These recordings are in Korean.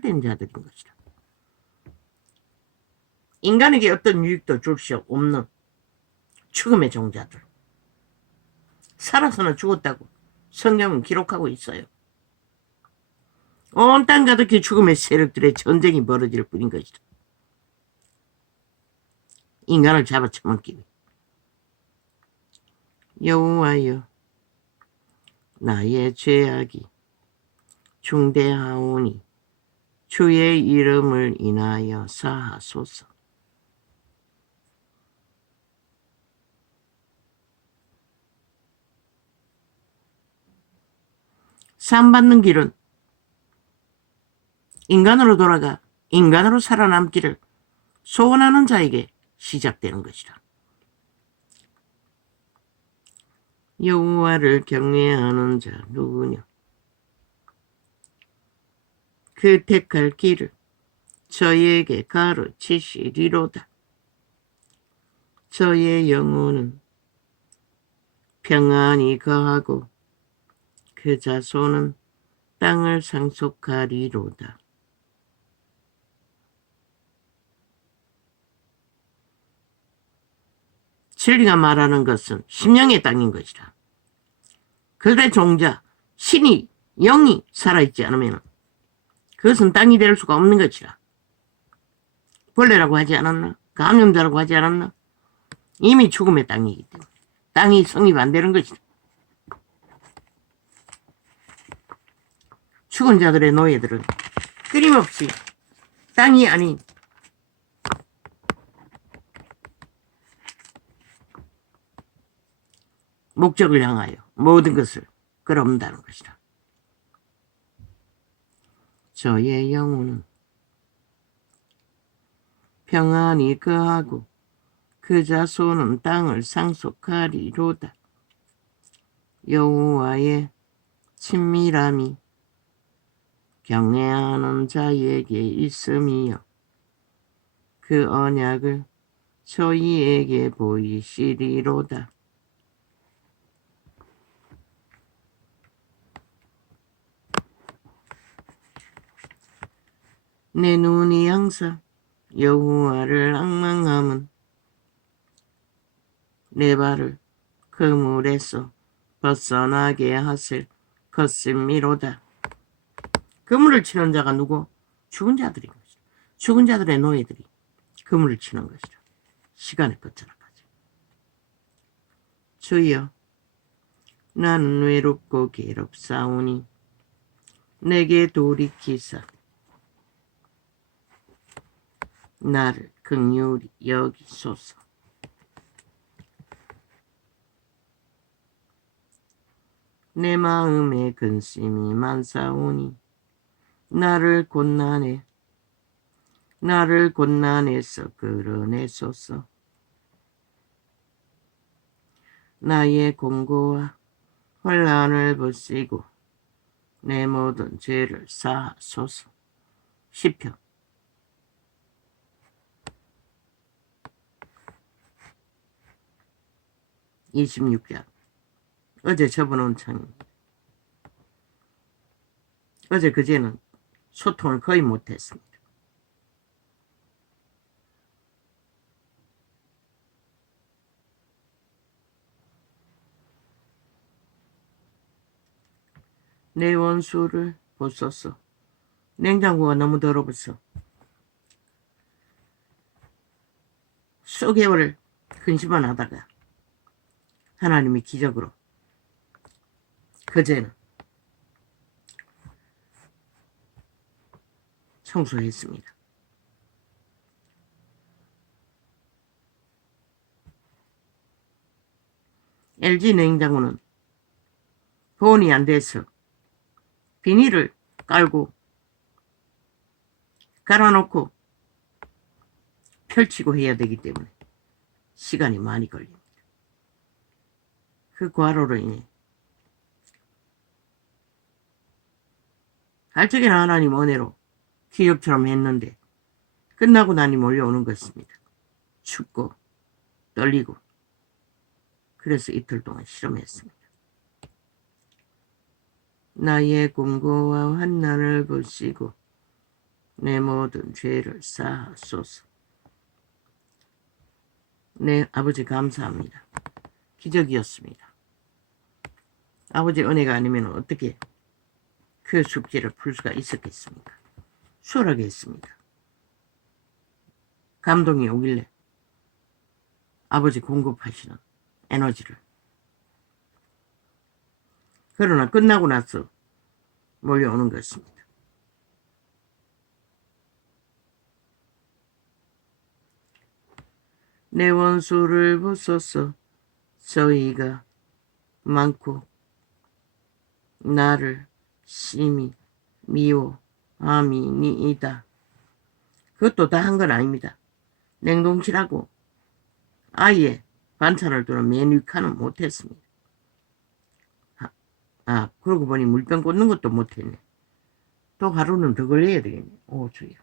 된 자들인 것이다. 인간에게 어떤 유익도 줄 수 없는 죽음의 종자들. 살아서는 죽었다고 성경은 기록하고 있어요. 온 땅 가득히 죽음의 세력들의 전쟁이 벌어질 뿐인 것이다. 인간을 잡아쳐먹기 위해. 여호와여, 나의 죄악이 중대하오니 주의 이름을 인하여 사하소서. 사함받는 길은 인간으로 돌아가 인간으로 살아남기를 소원하는 자에게 시작되는 것이다. 여호와를 경외하는 자 누구냐? 그 택할 길을 저희에게 가르치시리로다. 저의 영혼은 평안히 거하고 그 자손은 땅을 상속하리로다. 진리가 말하는 것은 심령의 땅인 것이다. 그들의 종자, 신이, 영이 살아있지 않으면 그것은 땅이 될 수가 없는 것이다. 벌레라고 하지 않았나? 감염자라고 하지 않았나? 이미 죽음의 땅이기 때문에 땅이 성립 안 되는 것이다. 죽은 자들의 노예들은 끊임없이 땅이 아닌 목적을 향하여 모든 것을 끌어온다는 것이다. 저의 영혼은 평안히 거하고 그 자손은 땅을 상속하리로다. 여호와의 친밀함이 경외하는 자에게 있음이요 그 언약을 저희에게 보이시리로다. 내 눈이 항상 여호와를 앙망함은 내 발을 그물에서 벗어나게 하실 것임이로다. 그물을 치는 자가 누구? 죽은 자들인 것이다. 죽은 자들의 노예들이 그물을 치는 것이다. 시간에 벗어나가지. 주여, 나는 외롭고 괴롭사오니 내게 돌이키사 나를 긍휼히 여기소서. 내 마음에 근심이 많사오니 나를 곤난에서 끌어내소서. 나의 공고와 혼란을 벗기고 내 모든 죄를 사하소서. 시편 26장. 어제 접어놓은 창입니다. 어제 그제는 소통을 거의 못했습니다. 내 원수를 보소서. 냉장고가 너무 더러워서 수개월 근심만 하다가 하나님이 기적으로 그제는 청소했습니다. LG 냉장고는 보온이 안 돼서 비닐을 깔고 갈아놓고 펼치고 해야 되기 때문에 시간이 많이 걸립니다. 그 과로로 인해 할 적에는 하나님 은혜로 기적처럼 했는데 끝나고 나니 몰려오는 것입니다. 춥고 떨리고. 그래서 이틀 동안 실험했습니다. 나의 공고와 환난을 보시고 내 모든 죄를 사하소서. 네, 아버지 감사합니다. 기적이었습니다. 아버지 은혜가 아니면 어떻게 그 숙제를 풀 수가 있었겠습니까? 수월하게 했습니다. 감동이 오길래 아버지 공급하시는 에너지를. 그러나 끝나고 나서 몰려오는 것입니다. 내 원수를 보소서. 저희가 많고 나를 심히 미워함이니이다. 그것도 다 한 건 아닙니다. 냉동실하고 아예 반찬을 두는 메뉴 칸은 못했습니다. 그러고 보니 물병 꽂는 것도 못했네. 또 하루는 더 걸려야 되겠네. 오, 주여.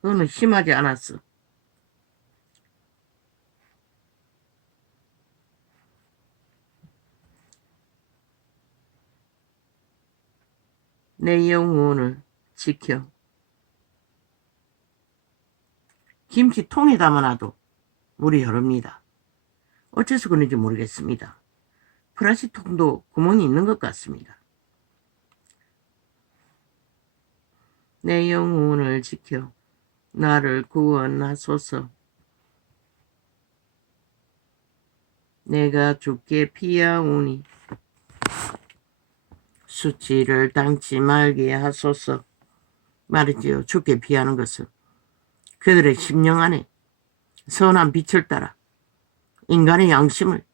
그거는 심하지 않았어. 내 영혼을 지켜. 김치통에 담아놔도 물이 흐릅니다. 어째서 그런지 모르겠습니다. 프라시통도 구멍이 있는 것 같습니다. 내 영혼을 지켜 나를 구원하소서. 내가 주께 피하오니 수치를 당치 말게 하소서. 말이지요. 주께 피하는 것은 그들의 심령 안에 선한 빛을 따라 인간의 양심을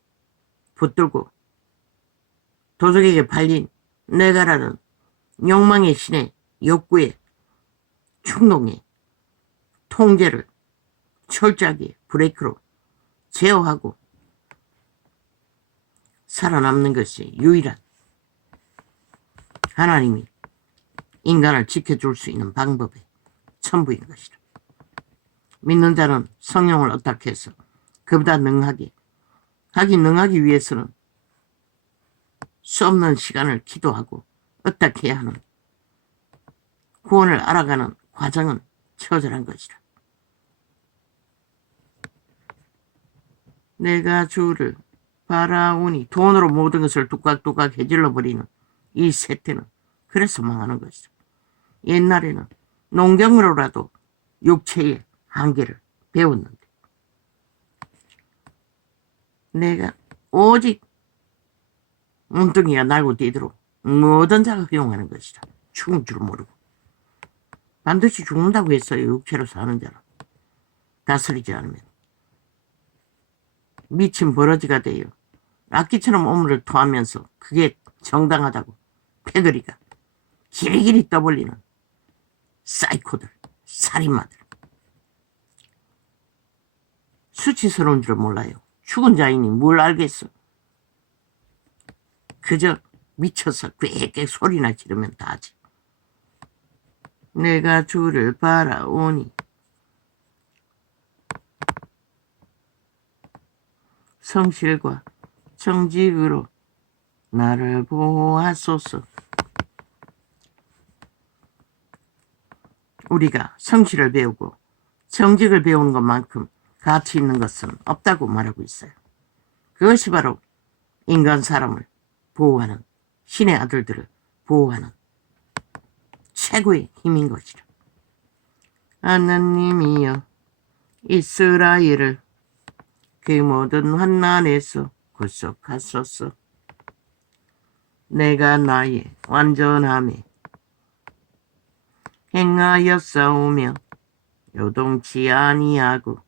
붙들고 도적에게 팔린 내가라는 욕망의 신의 욕구에 충동에 통제를 철저하게 브레이크로 제어하고 살아남는 것이 유일한 하나님이 인간을 지켜줄 수 있는 방법의 전부인 것이다. 믿는 자는 성령을 어떻게 해서 그보다 능하기 위해서는 수 없는 시간을 기도하고 어떻게 해야 하는 구원을 알아가는 과정은 처절한 것이다. 내가 주를 바라오니 돈으로 모든 것을 뚝딱뚝딱 해질러버리는 이 세태는 그래서 망하는 것이다. 옛날에는 농경으로라도 육체의 한계를 배웠는데 내가 오직 몸뚱이가 날고 뛰도록 모든 자가 허용하는 것이다. 죽을 줄 모르고 반드시 죽는다고 했어요. 육체로 사는 자는 다스리지 않으면 미친 버러지가 되어 악기처럼 오물을 토하면서 그게 정당하다고 패거리가 길이길이 떠벌리는 사이코들, 살인마들. 수치스러운 줄 몰라요. 죽은 자이니 뭘 알겠어. 그저 미쳐서 꽥꽥 소리나 지르면 다지. 내가 주를 바라오니 성실과 정직으로 나를 보호하소서. 우리가 성실을 배우고 정직을 배우는 것만큼 가치 있는 것은 없다고 말하고 있어요. 그것이 바로 인간 사람을 보호하는, 신의 아들들을 보호하는 최고의 힘인 것이라. 하나님이여 이스라엘을 그 모든 환난에서 구속하소서. 내가 나의 완전함에 행하여 싸우며 요동치 아니하고.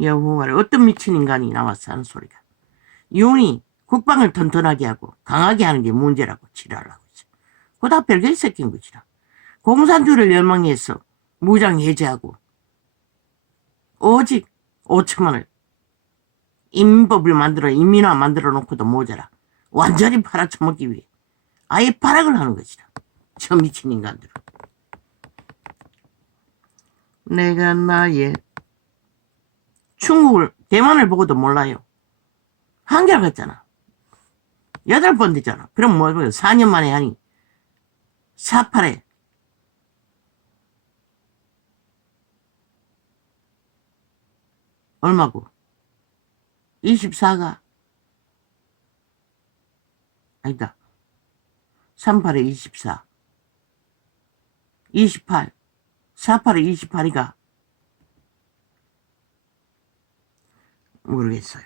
여호와를 어떤 미친 인간이 나와서 하는 소리가 윤이 국방을 튼튼하게 하고 강하게 하는 게 문제라고 지랄을 하고 있어. 그거 다 별개의 새끼인 것이라. 공산주의를 열망해서 무장 해제하고 오직 5천만을 인민법을 만들어 인민화 만들어 놓고도 모자라. 완전히 팔아쳐먹기 위해 아예 발악을 하는 것이다. 저 미친 인간들은. 내가 나의 중국을 대만을 보고도 몰라요. 한결 갔잖아. 8번 되잖아. 그럼 뭐 4년 만에 하니 4.8에 얼마고? 24가 아니다. 38에 24. 28. 48에 28이가 모르겠어요.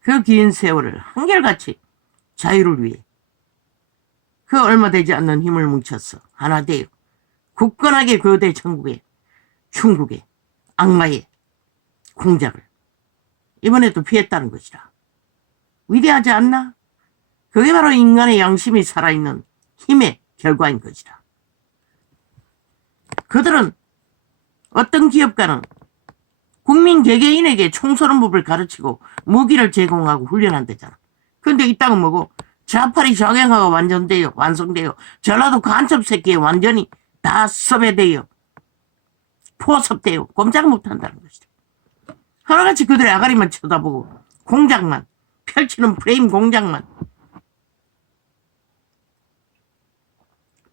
그 긴 세월을 한결같이 자유를 위해 그 얼마 되지 않는 힘을 뭉쳤어. 하나 되어 굳건하게 거대 천국의 중국의 악마의 공작을 이번에도 피했다는 것이라. 위대하지 않나? 그게 바로 인간의 양심이 살아있는 힘의 결과인 것이라. 그들은 어떤 기업가는 국민 개개인에게 총 쏘는 법을 가르치고 무기를 제공하고 훈련한대잖아. 근데 이 땅은 뭐고? 자파리 작용화가 완성되어 전라도 간첩 새끼에 완전히 다 섭외되어 포섭되어 꼼짝 못한다는 것이다. 하나같이 그들의 아가리만 쳐다보고 공작만 펼치는 프레임 공작만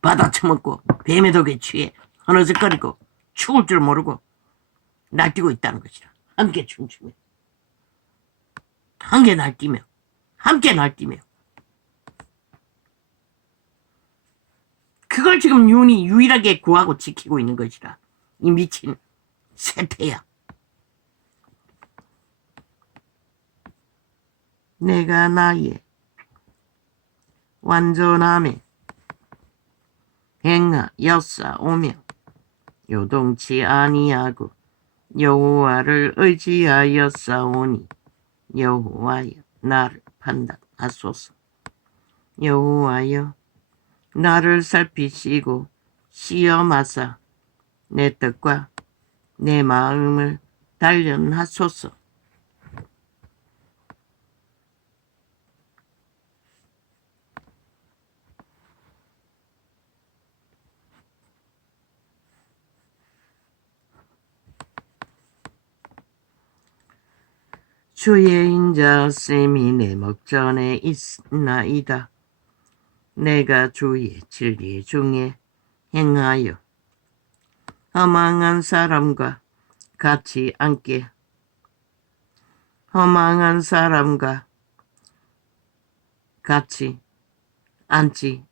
받아쳐먹고 뱀의 독에 취해 허너적거리고 죽을 줄 모르고 날뛰고 있다는 것이라. 함께 춤추며 함께 날뛰며 함께 날뛰며 그걸 지금 유일하게 구하고 지키고 있는 것이라. 이 미친 세태야. 내가 나의 완전함에 행하였사오며 요동치 아니하고 여호와를 의지하였사오니 여호와여 나를 판단하소서. 여호와여 나를 살피시고 시험하사 내 뜻과 내 마음을 단련하소서. 주의 인자 셈이 내 목전에 있나이다. 내가 주의 진리 중에 행하여 허망한 사람과 같이 앉게 허망한 사람과 같이 앉지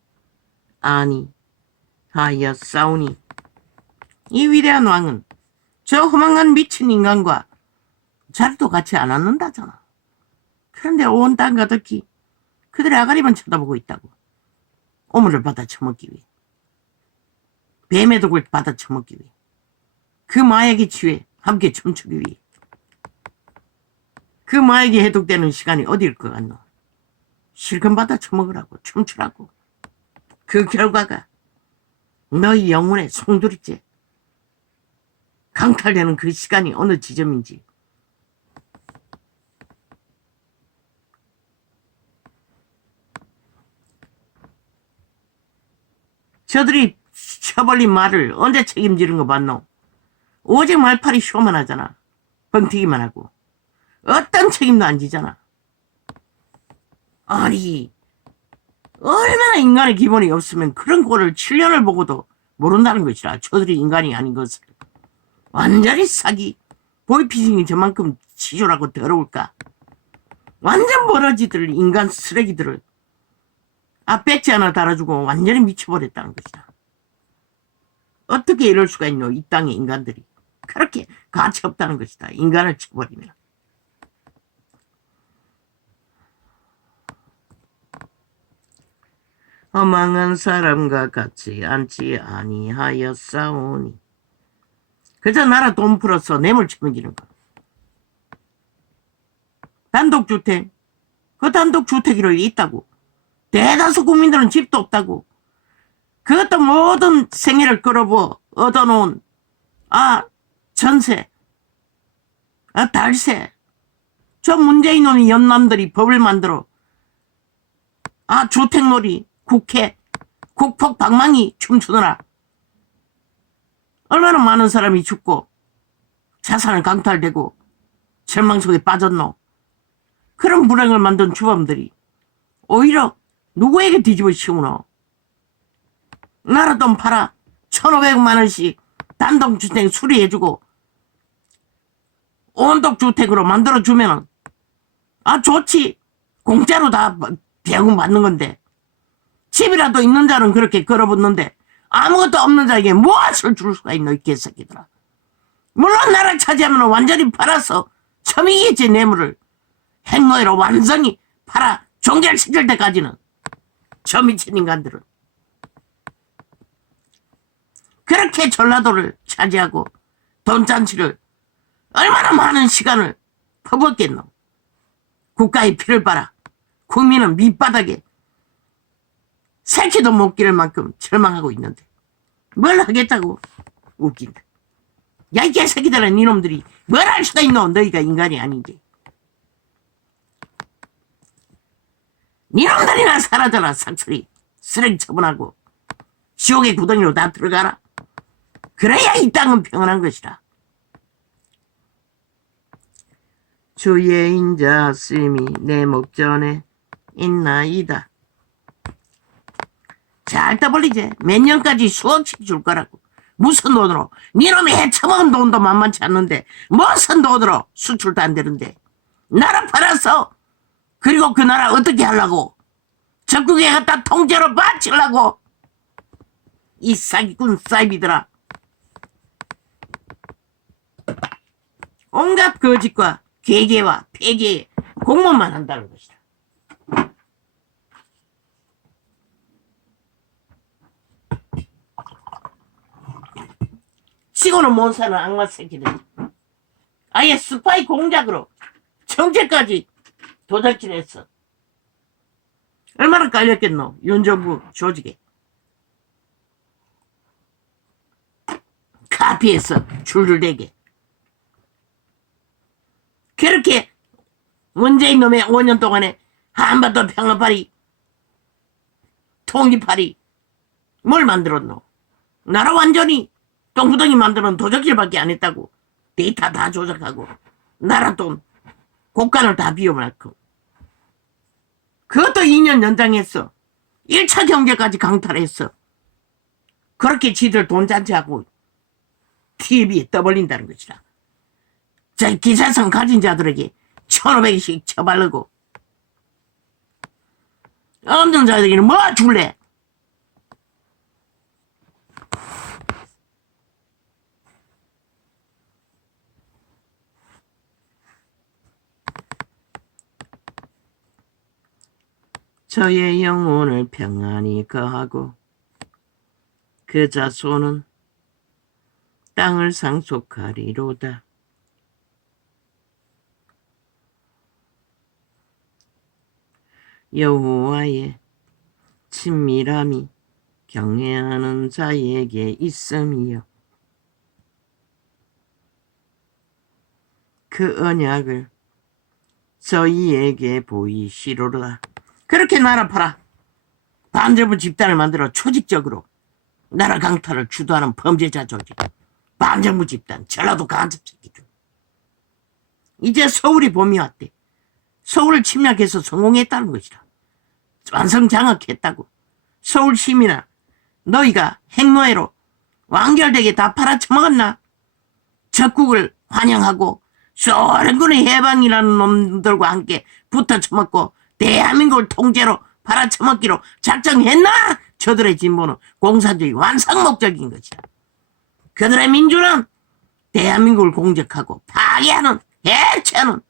아니하였사오니. 이 위대한 왕은 저 허망한 미친 인간과 자리도 같이 안 앉는다잖아. 그런데 온 땅 가득히 그들의 아가리만 쳐다보고 있다고. 오물을 받아 처먹기 위해, 뱀의 독을 받아 처먹기 위해, 그 마약에 취해 함께 춤추기 위해. 그 마약에 해독되는 시간이 어디일 것 같노? 실컷 받아 처먹으라고, 춤추라고. 그 결과가 너희 영혼의 송두리째 강탈되는 그 시간이 어느 지점인지 저들이 쳐벌린 말을 언제 책임지는 거 봤노? 오직 말팔이 쇼만 하잖아. 뻥튀기만 하고. 어떤 책임도 안 지잖아. 아니, 얼마나 인간의 기본이 없으면 그런 꼴을 7년을 보고도 모른다는 것이라. 저들이 인간이 아닌 것을. 완전히 사기. 보이피싱이 저만큼 치졸하고 더러울까? 완전 버러지들, 인간 쓰레기들을 배지 하나 달아주고 완전히 미쳐버렸다는 것이다. 어떻게 이럴 수가 있노? 이 땅의 인간들이 그렇게 가치 없다는 것이다. 인간을 쳐버리면. 허망한 사람과 같이 앉지 아니하였사오니. 그저 나라 돈 풀어서 뇌물 처먹이는 거. 단독주택, 그 단독주택으로 있다고. 대다수 국민들은 집도 없다고. 그것도 모든 생애를 끌어부어 얻어놓은 전세, 달세. 저 문재인 놈이 연남들이 법을 만들어 주택놀이, 국회, 국폭 방망이 춤추느라 얼마나 많은 사람이 죽고 자산을 강탈되고 절망 속에 빠졌노. 그런 불행을 만든 주범들이 오히려 누구에게 뒤집어 씌우노? 나라 돈 팔아 1,500만 원씩 단독주택 수리해주고 온독주택으로 만들어주면은 좋지. 공짜로 다 배금 받는 건데. 집이라도 있는 자는 그렇게 걸어붙는데 아무것도 없는 자에게 무엇을 줄 수가 있노, 이 개새끼들아. 물론 나라 차지하면 완전히 팔아서 처미겠지, 뇌물을. 행노예로 완전히 팔아 종결시킬 때까지는. 저 미친 인간들은. 그렇게 전라도를 차지하고 돈잔치를 얼마나 많은 시간을 퍼붓겠노. 국가의 피를 빨아 국민은 밑바닥에 새끼도 못 기를 만큼 절망하고 있는데 뭘 하겠다고. 웃긴다. 야, 이 개새끼들아, 니놈들이 뭘 할 수가 있노. 너희가 인간이 아닌데. 니놈들이나 사라져라. 삭소리 쓰레기 처분하고 지옥의 구덩이로 다 들어가라. 그래야 이 땅은 평안한 것이라. 주의 인자 쓰임이 내 목전에 있나이다. 잘 떠벌리지. 몇 년까지 수억씩 줄 거라고. 무슨 돈으로. 니놈이 해쳐먹은 돈도 만만치 않는데 무슨 돈으로. 수출도 안 되는데 나라 팔아서. 그리고 그 나라 어떻게 하려고. 적국에 갖다 통째로 바치려고. 이 사기꾼 사이비들아. 온갖 거짓과 괴계와 폐계에 공모만 한다는 것이다. 치고는 못 사는 악마 새끼들. 아예 스파이 공작으로 정체까지 도둑질했어. 얼마나 깔렸겠노, 윤정부 조직에. 카피해서 줄줄대게. 그렇게 문재인 놈의 5년 동안에 한반도 평화파리, 통일파리 뭘 만들었노. 나라 완전히 똥구덩이 만드는 도적질밖에 안 했다고. 데이터 다 조작하고 나라 돈 국간을 다 비워놓고. 그것도 2년 연장했어. 1차 경제까지 강탈했어. 그렇게 지들 돈잔치하고 TV에 떠벌린다는 것이라. 저 기사성 가진 자들에게 1,500씩 쳐바르고 없는 자들에게는 뭐 줄래? 저의 영혼을 평안히 거하고 그 자손은 땅을 상속하리로다. 여호와의 친밀함이 경외하는 자에게 있음이요 그 언약을 저희에게 보이시로다. 그렇게 나라 팔아 반정부 집단을 만들어 조직적으로 나라 강탈을 주도하는 범죄자 조직 반정부 집단, 전라도 간첩 새끼들. 이제 서울이 봄이 왔대. 서울을 침략해서 성공했다는 것이라. 완성장악했다고. 서울 시민아, 너희가 행노예로 완결되게 다 팔아쳐먹었나? 적국을 환영하고 소련군의 해방이라는 놈들과 함께 붙어쳐먹고 대한민국을 통째로 팔아쳐먹기로 작정했나? 저들의 진보는 공산주의 완성 목적인 것이다. 그들의 민주는 대한민국을 공격하고 파괴하는, 해체하는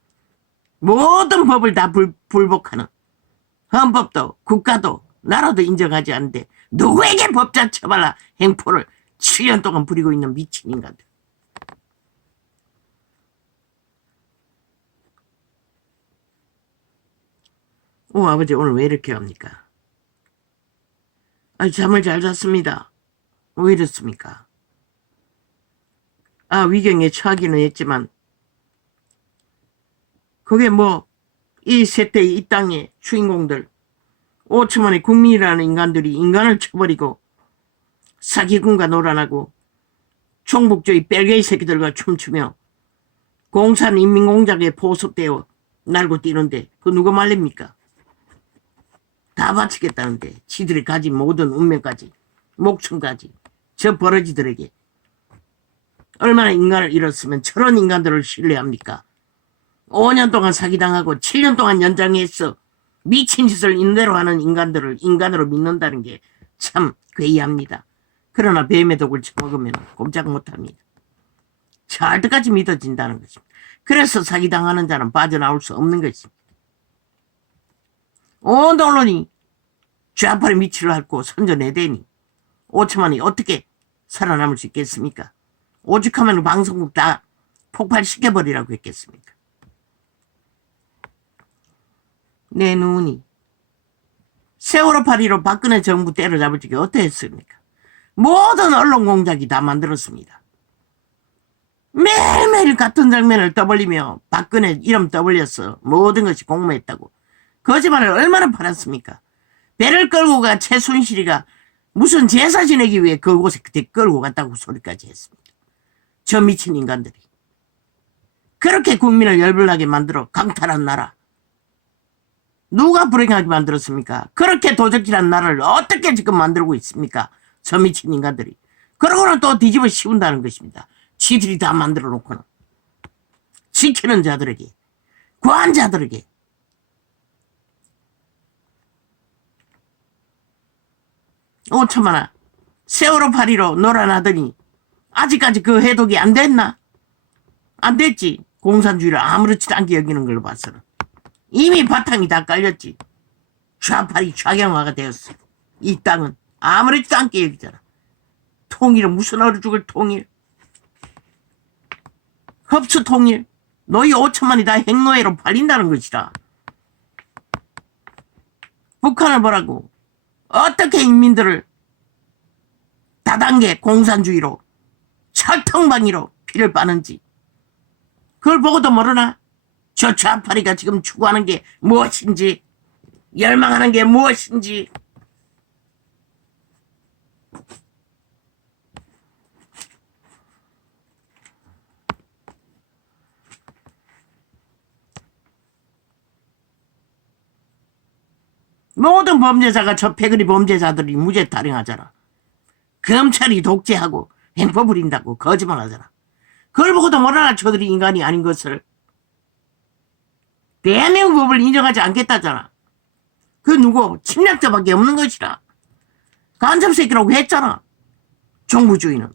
모든 법을 다 불복하는, 헌법도 국가도 나라도 인정하지 않는데 누구에게 법자 처발라 행포를 7년 동안 부리고 있는 미친 인간들. 아버지 오늘 왜 이렇게 합니까? 잠을 잘 잤습니다. 왜 이렇습니까? 위경에 처하기는 했지만 그게 뭐 이 세태의 이 땅의 주인공들 5천만의 국민이라는 인간들이 인간을 쳐버리고 사기꾼과 놀아나고 종북주의 벨게이 새끼들과 춤추며 공산인민공작에 보습되어 날고 뛰는데 그 누가 말립니까? 다 바치겠다는데 지들이 가진 모든 운명까지 목숨까지 저 버러지들에게 얼마나 인간을 잃었으면 저런 인간들을 신뢰합니까? 5년 동안 사기당하고 7년 동안 연장해서 미친 짓을 인대로 하는 인간들을 인간으로 믿는다는 게 참 괴이합니다. 그러나 뱀의 독을 처먹으면 꼼짝 못합니다. 절대까지 믿어진다는 것입니다. 그래서 사기당하는 자는 빠져나올 수 없는 것입니다. 온 언론이 좌파의 미치를 핥고 선전해대니 5천만이 어떻게 살아남을 수 있겠습니까? 오죽하면 방송국 다 폭발시켜버리라고 했겠습니까? 내 눈이 세월호 파리로 박근혜 정부 때려잡을 적이 어떠했습니까? 모든 언론 공작이 다 만들었습니다. 매일매일 같은 장면을 떠벌리며 박근혜 이름 떠벌렸어. 모든 것이 공모했다고. 거짓말을 얼마나 팔았습니까? 배를 끌고 가 최순실이가 무슨 제사 지내기 위해 그곳에 그때 끌고 갔다고 소리까지 했습니다. 저 미친 인간들이. 그렇게 국민을 열불나게 만들어 강탈한 나라. 누가 불행하게 만들었습니까? 그렇게 도적질한 나라를 어떻게 지금 만들고 있습니까? 저 미친 인간들이. 그러고는 또 뒤집어 씌운다는 것입니다. 지들이 다 만들어 놓고는. 지키는 자들에게, 관자들에게. 오천만아, 세월호 파리로 놀아나더니 아직까지 그 해독이 안 됐나? 안 됐지. 공산주의를 아무렇지도 않게 여기는 걸로 봐서는. 이미 바탕이 다 깔렸지. 좌파리 좌경화가 되었어. 이 땅은 아무렇지도 않게 여기잖아. 통일은 무슨 얼어 죽을 통일. 흡수 통일. 너희 5천만이 다 핵노예로 팔린다는 것이라. 북한을 보라고. 어떻게 인민들을 다단계 공산주의로 철통방위로 피를 빠는지. 그걸 보고도 모르나? 저 좌파리가 지금 추구하는 게 무엇인지, 열망하는 게 무엇인지. 모든 범죄자가 저 패거리 범죄자들이 무죄 타령하잖아. 검찰이 독재하고 횡포 부린다고 거짓말하잖아. 그걸 보고도 모르나 저들이 인간이 아닌 것을. 대한민국 법을 인정하지 않겠다잖아. 그 누구 침략자밖에 없는 것이라. 간첩새끼라고 했잖아. 정부주의는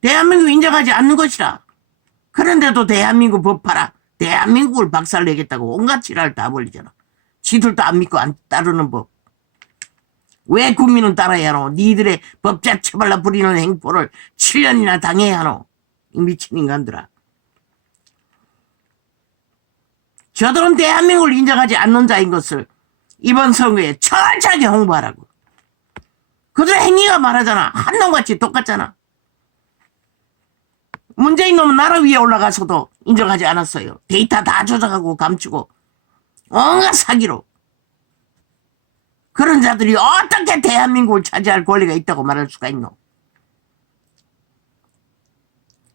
대한민국 인정하지 않는 것이라. 그런데도 대한민국 법파라 대한민국을 박살내겠다고 온갖 지랄을 다 벌리잖아. 지들도 안 믿고 안 따르는 법. 왜 국민은 따라야 하노? 니들의 법자 처발라 부리는 행포를 7년이나 당해야 하노? 이 미친 인간들아. 저들은 대한민국을 인정하지 않는 자인 것을 이번 선거에 철저하게 홍보하라고. 그들의 행위가 말하잖아. 한놈같이 똑같잖아. 문재인 놈은 나라 위에 올라가서도 인정하지 않았어요. 데이터 다 조작하고 감추고 온갖 사기로. 그런 자들이 어떻게 대한민국을 차지할 권리가 있다고 말할 수가 있노?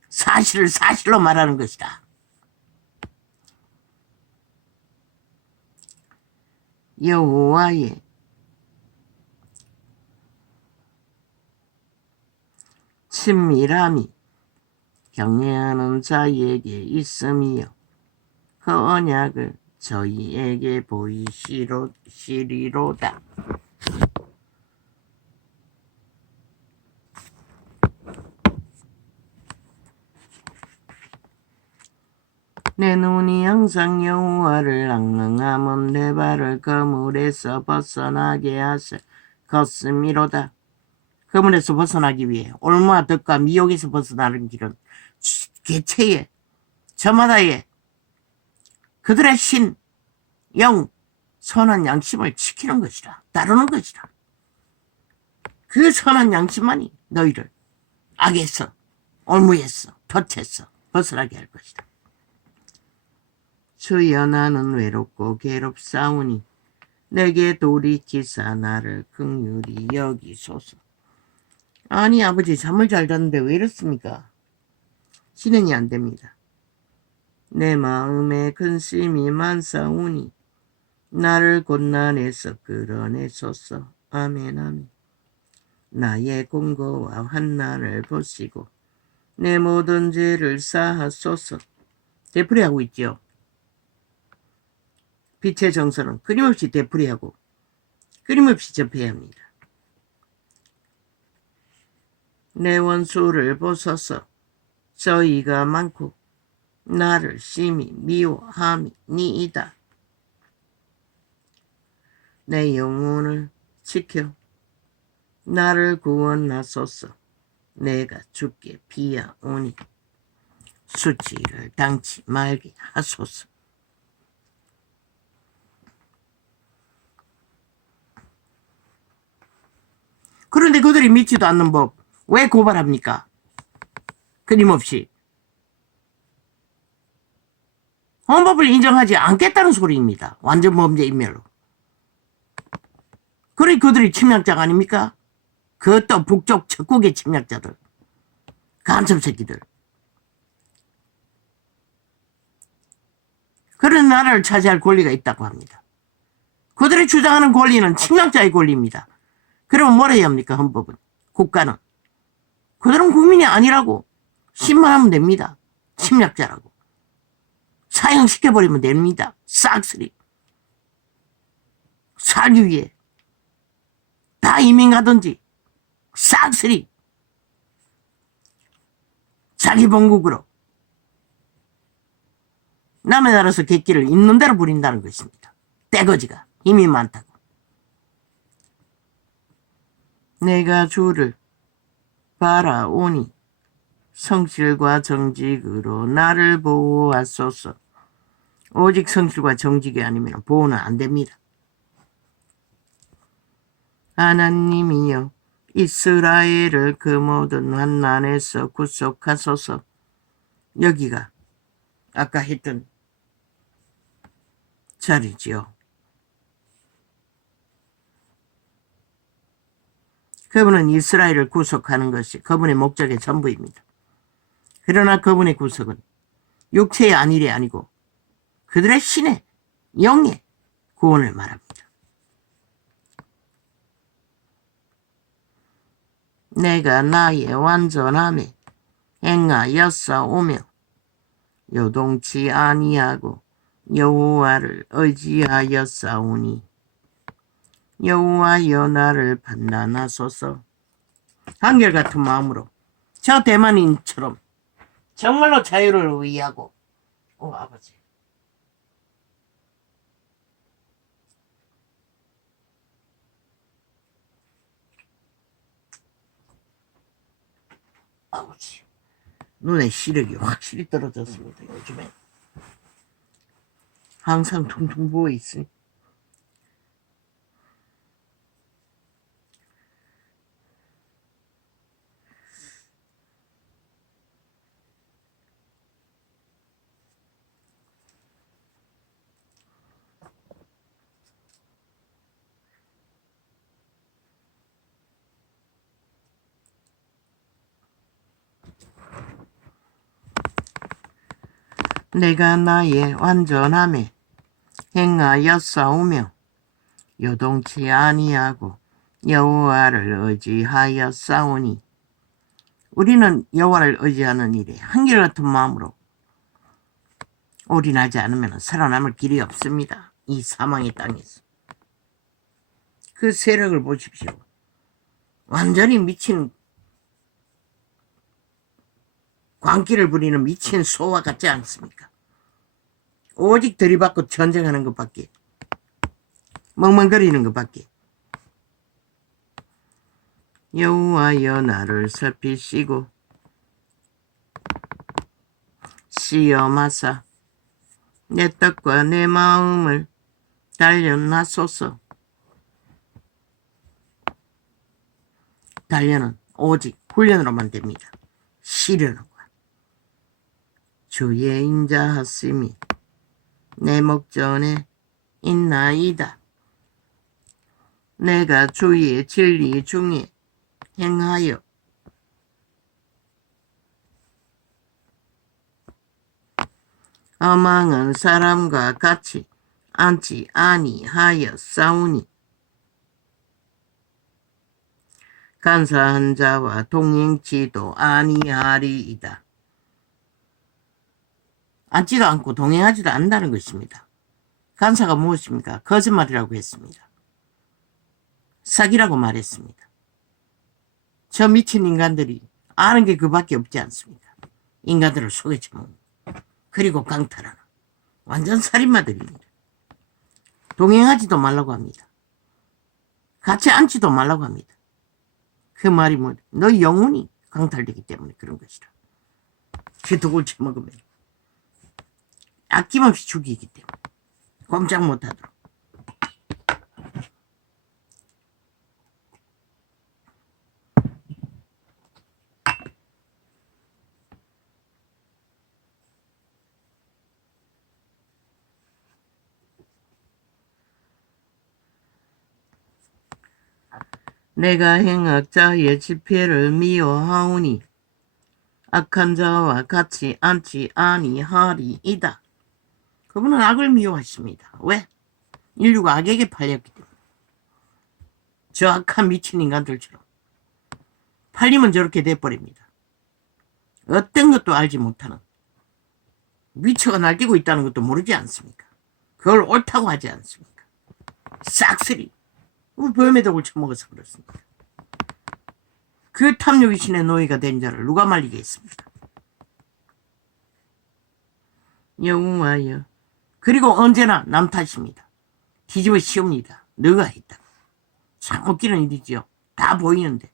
사실을 사실로 말하는 것이다. 여호와의 친밀함이 경외하는 자에게 있으며 그 언약을 저희에게 보이시리로다. 내 눈이 항상 여호와를 앙앙하면 내 발을 그물에서 벗어나게 하사 걷음이로다. 그물에서 벗어나기 위해 올무와 덕과 미혹에서 벗어나는 길은 개체의 저마다의 그들의 신, 영, 선한 양심을 지키는 것이라. 따르는 것이라. 그 선한 양심만이 너희를 악에서, 올무에서, 덫에서 벗어나게 할 것이다. 주여 나는 외롭고 괴롭사오니 내게 돌이키사 나를 긍휼히 여기소서. 아니 아버지 잠을 잘 잤는데 왜 이렇습니까? 진행이 안 됩니다. 내 마음에 근심이 많사오니 나를 곤란해서 끌어내소서. 아멘 아멘. 나의 공고와 환난을 보시고 내 모든 죄를 사하소서. 되풀이하고 있죠. 빛의 정서는 끊임없이 되풀이하고 끊임없이 접해야 합니다. 내 원수를 보소서. 저희가 많고 나를 심히 미워함이니이다. 내 영혼을 지켜 나를 구원하소서. 내가 죽게 비하오니 수치를 당치 말게 하소서. 그런데 그들이 믿지도 않는 법 왜 고발합니까? 끊임없이 헌법을 인정하지 않겠다는 소리입니다. 완전 범죄인멸로. 그래 그들이 침략자가 아닙니까? 그것도 북쪽 적국의 침략자들, 간첩 새끼들. 그런 나라를 차지할 권리가 있다고 합니다. 그들이 주장하는 권리는 침략자의 권리입니다. 그러면 뭐라 해야 합니까? 헌법은, 국가는. 그들은 국민이 아니라고 신문하면 됩니다. 침략자라고. 사형시켜버리면 됩니다. 싹쓸이. 살기 위해 다 이민 가든지 싹쓸이 자기 본국으로 남의 나라에서 객기를 있는 대로 부린다는 것입니다. 떼거지가 힘이 많다고. 내가 주를 바라오니 성실과 정직으로 나를 보호하소서. 오직 성실과 정직이 아니면 보호는 안 됩니다. 하나님이여 이스라엘을 그 모든 환난에서 구속하소서. 여기가 아까 했던 자리지요. 그분은 이스라엘을 구속하는 것이 그분의 목적의 전부입니다. 그러나 그분의 구속은 육체의 안일이 아니고 그들의 신의 영의 구원을 말합니다. 내가 나의 완전함에 행하였사오며 요동치 아니하고 여호와를 의지하였사오니 여호와여 나를 판단하소서. 한결같은 마음으로 저 대만인처럼 정말로 자유를 위하고 아버지 아버지 눈의 시력이 확실히 떨어졌습니다. 요즘에 항상 퉁퉁 부어 있으니 내가 나의 완전함에 행하였사오며 요동치 아니하고 여호와를 의지하였사오니 우리는 여호와를 의지하는 일에 한결같은 마음으로 올인하지 않으면 살아남을 길이 없습니다. 이 사망의 땅에서. 그 세력을 보십시오. 완전히 미친 광기를 부리는 미친 소와 같지 않습니까? 오직 들이받고 전쟁하는 것밖에, 멍멍거리는 것밖에. 여호와여 나를 살피시고 시험하사 내 뜻과 내 마음을 단련하소서. 단련은 오직 훈련으로만 됩니다. 시련과 주의 인자하심이 내 목전에 있나이다. 내가 주의 진리 중에 행하여 어망은 사람과 같이 앉지 아니하여 싸우니 간사한 자와 동행치도 아니하리이다. 앉지도 않고 동행하지도 않는다는 것입니다. 간사가 무엇입니까? 거짓말이라고 했습니다. 사기라고 말했습니다. 저 미친 인간들이 아는 게 그밖에 없지 않습니까? 인간들을 속에 쳐먹는, 그리고 강탈하는 완전 살인마들입니다. 동행하지도 말라고 합니다. 같이 앉지도 말라고 합니다. 그 말이 뭐, 너 영혼이 강탈되기 때문에 그런 것이라. 그 독을 쳐먹으면 아낌없이 죽이기 때문에 꼼짝 못하도록. 내가 행악자의 집회를 미워하오니 악한 자와 같이 앉지 아니하리이다. 그분은 악을 미워하십니다. 왜? 인류가 악에게 팔렸기 때문에. 저 악한 미친 인간들처럼 팔리면 저렇게 돼버립니다. 어떤 것도 알지 못하는, 미쳐가 날뛰고 있다는 것도 모르지 않습니까? 그걸 옳다고 하지 않습니까? 싹쓸이 범의 독을 처먹어서 그렇습니다. 그 탐욕의 신의 노예가 된 자를 누가 말리겠습니까? 여호와여. 그리고 언제나 남 탓입니다. 뒤집어 씌웁니다. 너가 했다. 참 웃기는 일이지요. 다 보이는데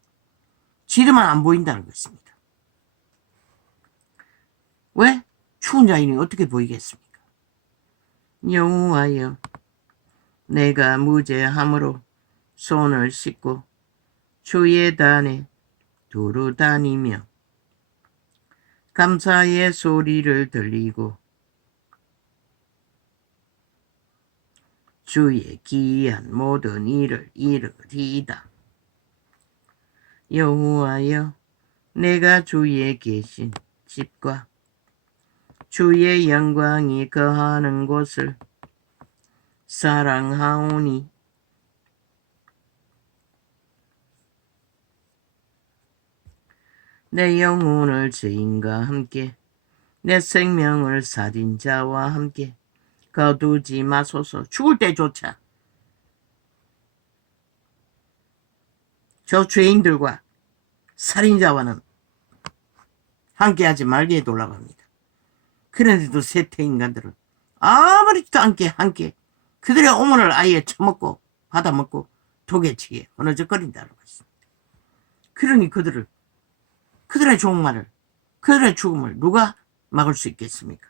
지들만 안 보인다는 것입니다. 왜? 추운 자인이 어떻게 보이겠습니까? 여호와여. 내가 무죄함으로 손을 씻고 주의 단에 두루 다니며 감사의 소리를 들리고 주의 기이한 모든 일을 이르리이다. 여호와여, 내가 주의 계신 집과 주의 영광이 거하는 곳을 사랑하오니 내 영혼을 죄인과 함께 내 생명을 살인자와 함께 거두지 마소서. 죽을 때조차 저 죄인들과 살인자와는 함께하지 말게 해달라고 합니다. 그런데도 세태인간들은 아무렇지도 않게 함께 그들의 오물을 아예 처먹고 받아먹고 독에치게 어느적거린다는 것입니다. 그러니 그들의 종말을, 그들의 죽음을 누가 막을 수 있겠습니까?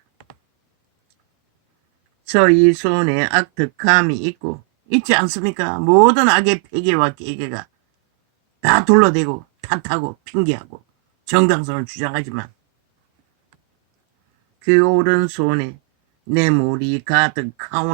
저희 손에 악득함이 있지 않습니까? 모든 악의 폐계와 계계가 다 둘러대고 탓하고 핑계하고 정당성을 주장하지만 그 오른손에 뇌물이 가득하오니